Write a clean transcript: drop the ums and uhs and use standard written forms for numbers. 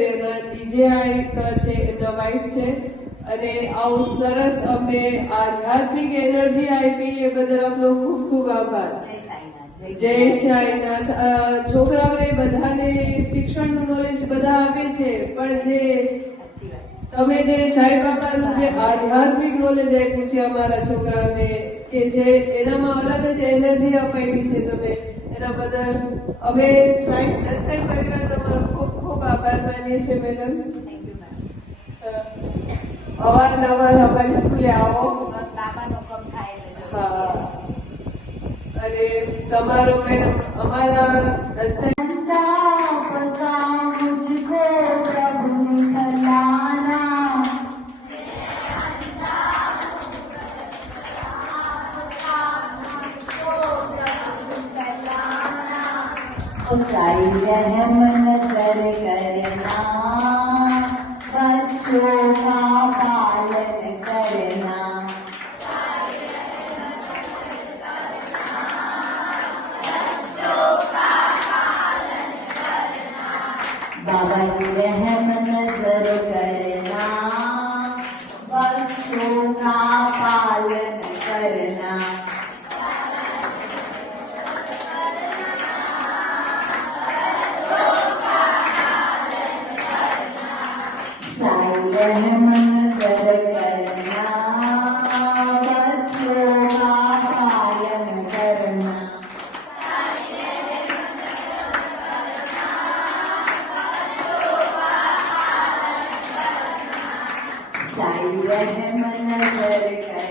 એના DJI sir છે, એમના વાઇફ છે, અને આવું સરસ અમને આધ્યાત્મિક એનર્જી આપી એ બદલ આપનો ખૂબ ખૂબ આભાર. જય સાઈનાથ. છોકરાઓને બધાને શિક્ષણનું નોલેજ બધા આપે છે, પણ જે તમે જે સાંઈ બાબાનું જે આધ્યાત્મિક નોલેજ આપ્યું છે અમારા છોકરાઓને, કે જે એનામાં અલગ જ એનર્જી અપાવી છે તમે, એના બદલ અમે સાંઈ પરિવાર તમારો ખૂબ ખૂબ આભાર માનીએ છીએ મેડમ. અવારનવાર અમારી સ્કૂલે આવો. હા, અને તમારો મેડમ અમારા साई रहम नजर करना, बच्चों का पालन करना, बाबा की रहम नजर करना, बच्चों का पालन करना, साई रहम नजर करना, बच्चों का पालन करना, साई रहम नजर करना,